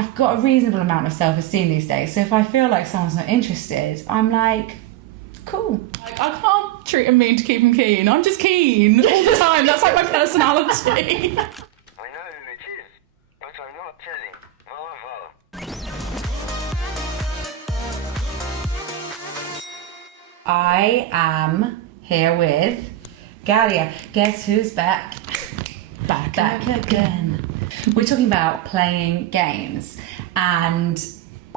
I've got a reasonable amount of self-esteem these days. So if I feel like someone's not interested, I'm like, cool. Like, I can't treat them mean to keep them keen. I'm just keen all the time. That's like my personality. I know who it is, but I'm not telling. I am here with Galia. Guess who's back? Back again. We're talking about playing games and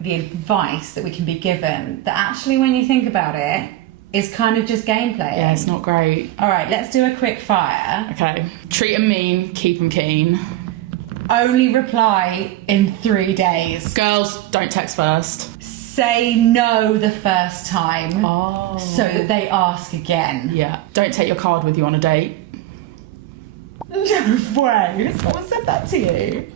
the advice that we can be given that actually, when you think about it, is kind of just game playing. Yeah, it's not great. All right, let's do a quick fire. Okay. Treat them mean, keep them keen. Only reply in 3 days. Girls, don't text first. Say no the first time. Oh. So that they ask again. Yeah. Don't take your card with you on a date. No way. Someone said that to you.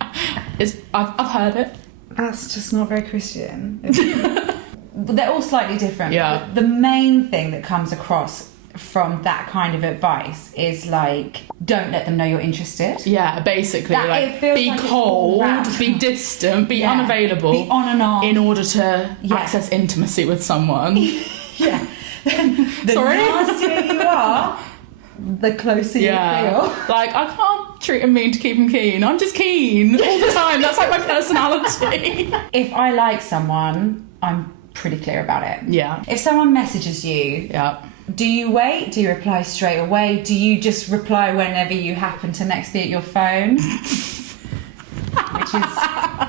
I've heard it. That's just not very Christian. They're all slightly different. Yeah. But the main thing that comes across from that kind of advice is like, don't let them know you're interested. Yeah, basically, That- like, it feels be like it's all cold, wrapped be up. distant, be Yeah. unavailable. Be on and off. in order to Yeah. access intimacy with someone. Yeah. The Sorry? nastier you are, the closer you feel. Like, I can't treat them mean to keep them keen. I'm just keen all the time. That's like my personality. If I like someone, I'm pretty clear about it. Yeah. If someone messages you, Yeah. do you wait? Do you reply straight away? Do you just reply whenever you happen to next be at your phone? Which is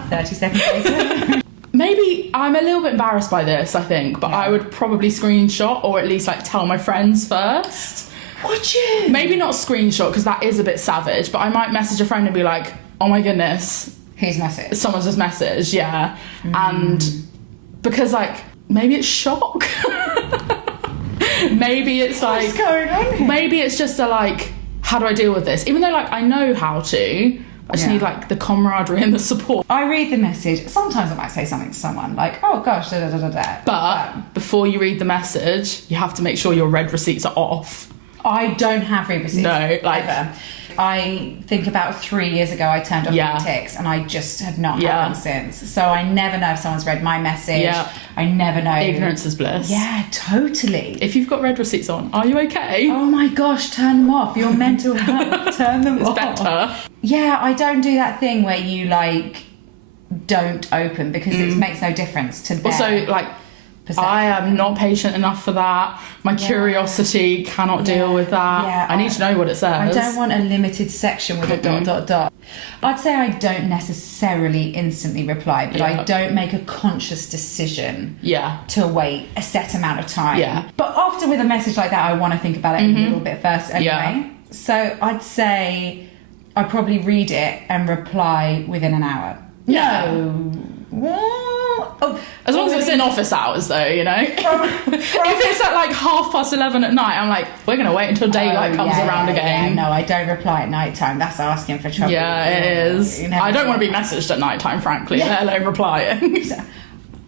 30 seconds later. Maybe I'm a little bit embarrassed by this, I think, but Yeah. I would probably screenshot or at least like tell my friends first. Would you? Maybe not screenshot because that is a bit savage, but I might message a friend and be like, oh my goodness, Whose message? someone's just messaged, yeah. And because like, maybe it's shock. Maybe it's like, What's going on here? maybe it's just a like, how do I deal with this? Even though like I know how to, I just Yeah. need like the camaraderie and the support. I read the message. Sometimes I might say something to someone like, oh gosh, da da da da da. But before you read the message, you have to make sure your read receipts are off. I don't have read receipts. No, like- ever. I think about 3 years ago I turned off Yeah. ticks and I just have not Yeah. had them since. So I never know if someone's read my message. Yeah. I never know. Ignorance is bliss. Yeah, totally. If you've got read receipts on, are you okay? Oh my gosh, turn them off. Your mental health, turn them It's off. better. Yeah, I don't do that thing where you like don't open because it makes no difference to their Also, like, perception. I am not patient enough for that. My curiosity cannot deal with that. Yeah, I need to know what it says. I don't want a limited section with a dot dot dot. I'd say I don't necessarily instantly reply, but I Yeah. don't make a conscious decision Yeah. to wait a set amount of time. Yeah. But often with a message like that, I want to think about it a little bit first anyway. Yeah. So I'd say I probably read it and reply within an hour. Yeah. No. What? Oh, As long as it's in office hours, though, you know. If it's at like 11:30 at night, I'm like, we're gonna wait until daylight comes around again. Yeah, no, I don't reply at night time. That's asking for trouble. Yeah, it is. You never I don't know. want to be messaged at night time, frankly, let alone replying.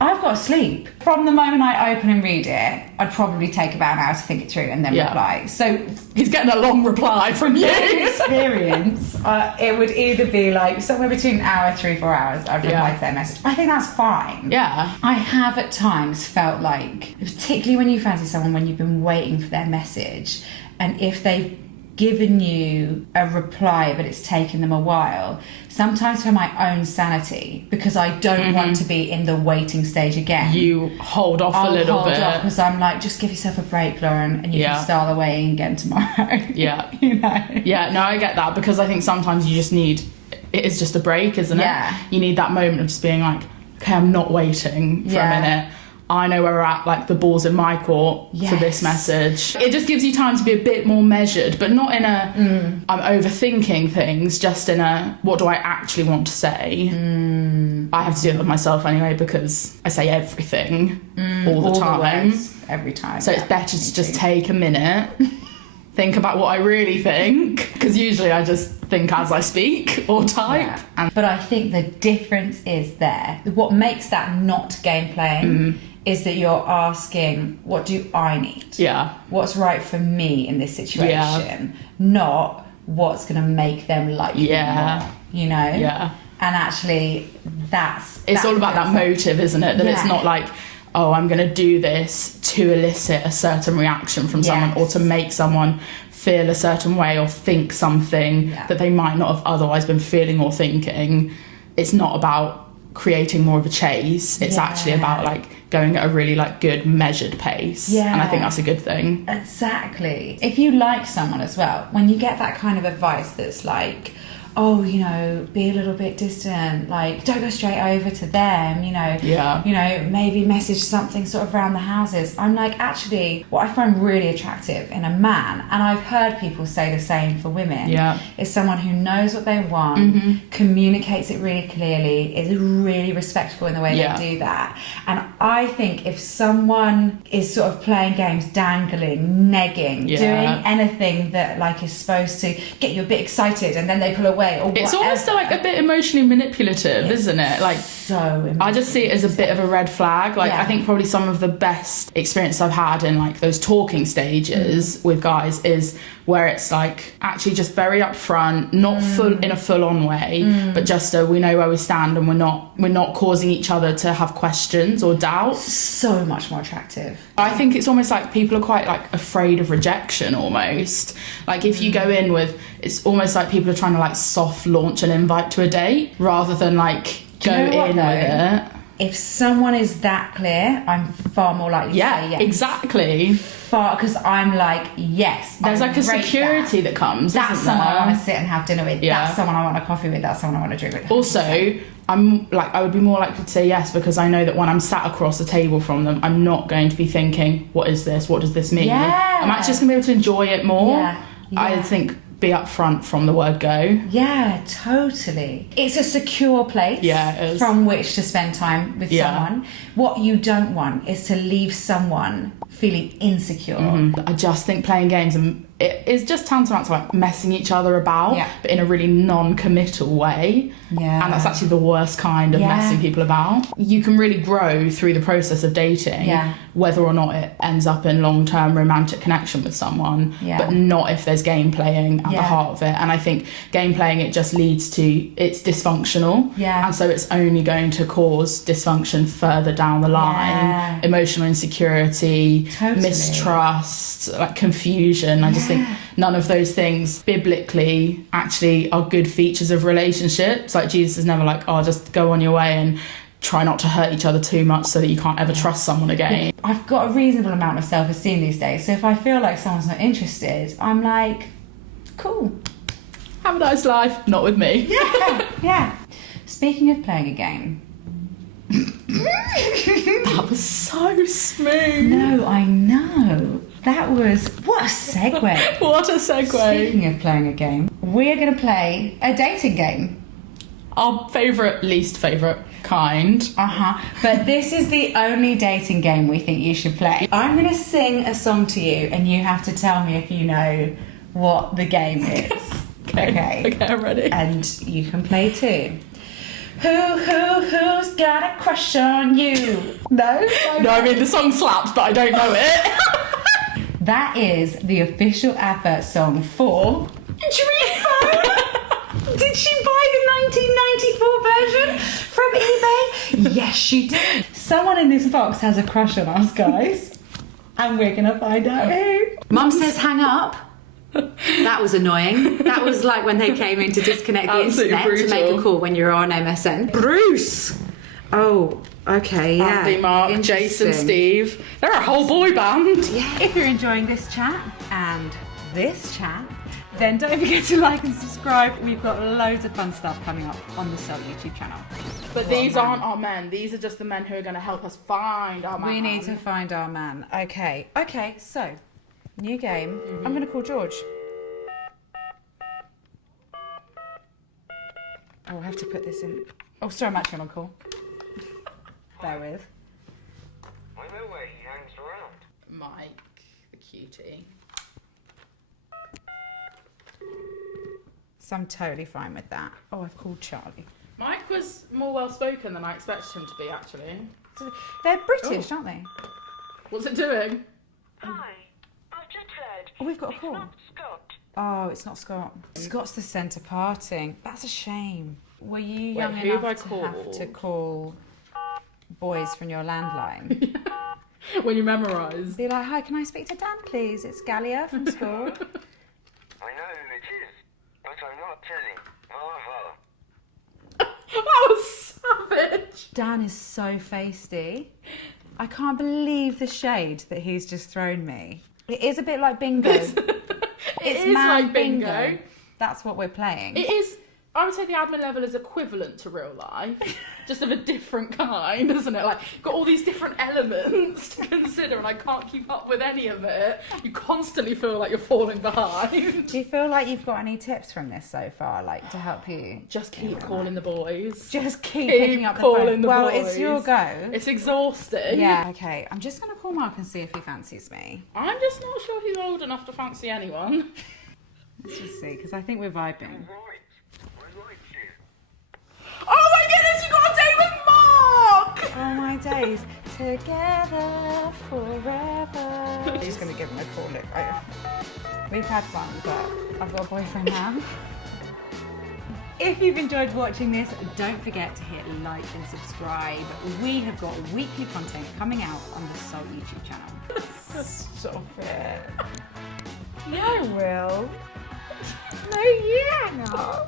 I've got to sleep. From the moment I open and read it, I'd probably take about an hour to think it through and then Yeah. reply. So, He's getting a long reply from you. experience, it would either be like somewhere between an hour, 3-4 hours, I'd reply Yeah. to their message. I think that's fine. Yeah. I have at times felt like, particularly when you fancy someone, when you've been waiting for their message, and if they've given you a reply but it's taken them a while, sometimes for my own sanity, because I don't want to be in the waiting stage again, You hold off a I'll little hold bit. off because I'm like, just give yourself a break, Lauren, and you Yeah. can start the waiting again tomorrow. Yeah. You know? Yeah, no, I get that because I think sometimes you just need, it is just a break, isn't it? Yeah. You need that moment of just being like, okay, I'm not waiting for Yeah. a minute. I know where we're at, like the ball's in my court for this Yes. message. It just gives you time to be a bit more measured, but not in a, I'm overthinking things, just in a, what do I actually want to say? I have to do it with myself anyway because I say everything all the time. words, every time. So yeah, it's better me to just too. take a minute, think about what I really think, because usually I just think as I speak or type. Yeah. And But I think the difference is there. What makes that not game playing is that you're asking, what do I need? yeah, What's right for me in this situation? Not what's going to make them like you Yeah. more, you know? yeah. And actually, it's all about that motive, isn't it? That it's not like, oh, I'm going to do this to elicit a certain reaction from someone, or to make someone feel a certain way or think something that they might not have otherwise been feeling or thinking. It's not about creating more of a chase. It's actually about like going at a really like good measured pace. And I think that's a good thing. Exactly. If you like someone as well, when you get that kind of advice that's like, oh, you know, be a little bit distant, like don't go straight over to them, you know, maybe message something sort of around the houses. I'm like, actually, what I find really attractive in a man, and I've heard people say the same for women, is someone who knows what they want, communicates it really clearly, is really respectful in the way they do that. And I think if someone is sort of playing games, dangling, negging, doing anything that like is supposed to get you a bit excited and then they pull away, or it's almost like a bit emotionally manipulative, isn't it? Like, so I just see it as a bit of a red flag. Like, I think probably some of the best experience I've had in like those talking stages with guys is where it's like actually just very upfront, not full in a full-on way, but just we know where we stand, and we're not causing each other to have questions or doubts. So much more attractive. I think it's almost like people are quite like afraid of rejection almost. Like if you go in with, it's almost like people are trying to like soft launch an invite to a date rather than like go in with it. If someone is that clear, I'm far more likely to say yes. Exactly. Because I'm like, yes. There's like a security that comes. That's someone I want to sit and have dinner with. That's someone I want a coffee with. That's someone I want to drink with. 100%. Also, I'm like, I would be more likely to say yes because I know that when I'm sat across the table from them, I'm not going to be thinking, what is this? What does this mean? I'm actually just going to be able to enjoy it more. I think be upfront from the word go. Yeah, totally. It's a secure place from which to spend time with someone. What you don't want is to leave someone feeling insecure. I just think playing games it is just tantamount to like messing each other about, but in a really non-committal way. And that's actually the worst kind of messing people about. You can really grow through the process of dating, whether or not it ends up in long-term romantic connection with someone, but not if there's game playing at the heart of it. And I think game playing, it just leads to, it's dysfunctional. And so it's only going to cause dysfunction further down the line. Emotional insecurity, mistrust, like confusion. I just think none of those things biblically actually are good features of relationships. Like Jesus is never like, oh, just go on your way and try not to hurt each other too much so that you can't ever trust someone again. I've got a reasonable amount of self-esteem these days, so if I feel like someone's not interested, I'm like, cool. Have a nice life. Not with me. Yeah. Speaking of playing a game. That was so smooth. No, I know. That was... What a segue. What a segue. Speaking of playing a game, we're going to play a dating game. Our least favourite kind. But this is the only dating game we think you should play. I'm going to sing a song to you and you have to tell me if you know what the game is. Okay, I'm ready. And you can play too. Who's got a crush on you? No, I mean the song slaps, but I don't know it. That is the official advert song for Dreamphone. Did she buy the 1994 version from eBay? Yes, she did. Someone in this box has a crush on us, guys, and we're gonna find out who. Mum says hang up. That was annoying. That was like when they came in to disconnect the internet to make a call when you're on MSN. Bruce! Oh, okay, yeah. Andy, Mark, Jason, Steve. They're a whole boy band. Yeah. If you're enjoying this chat and this chat, then don't forget to like and subscribe. We've got loads of fun stuff coming up on the Cell YouTube channel. But these aren't our men. These are just the men who are going to help us find our man. We need to find our man. Okay, so... New game. I'm going to call George. Oh, I have to put this in. Oh, sorry, I'm actually on call. Bear with. I know where he hangs around. Mike, the cutie. So I'm totally fine with that. Oh, I've called Charlie. Mike was more well-spoken than I expected him to be, actually. So they're British, aren't they? What's it doing? Hi. I've just heard. Oh, we've got a call. It's not Scott. Oh, it's not Scott. Scott's the centre parting. That's a shame. Were you young who have I enough to have to called? call boys from your landline? When you memorise. Be like, hi, can I speak to Dan, please? It's Galia from school. I know who it is, but I'm not telling. That was savage. Dan is so feisty. I can't believe the shade that he's just thrown me. It is a bit like bingo. It is man like bingo. That's what we're playing. It is. I would say the admin level is equivalent to real life, just of a different kind, isn't it? Like, got all these different elements to consider, and I can't keep up with any of it. You constantly feel like you're falling behind. Do you feel like you've got any tips from this so far, like to help you? Just keep calling the boys. Just keep picking up the calling phone. the Well, boys. it's your go. It's exhausting. Yeah. Okay. I'm just gonna call Mark and see if he fancies me. I'm just not sure he's old enough to fancy anyone. Let's just see, because I think we're vibing. Right. I like you. Oh my goodness, you got a date with Mark! Oh my days, together forever. He's gonna give him a call. Look, we've had fun, but I've got a boyfriend now. If you've enjoyed watching this, don't forget to hit like and subscribe. We have got weekly content coming out on the Soul YouTube channel. Stop it. No, Will. No, yeah, no.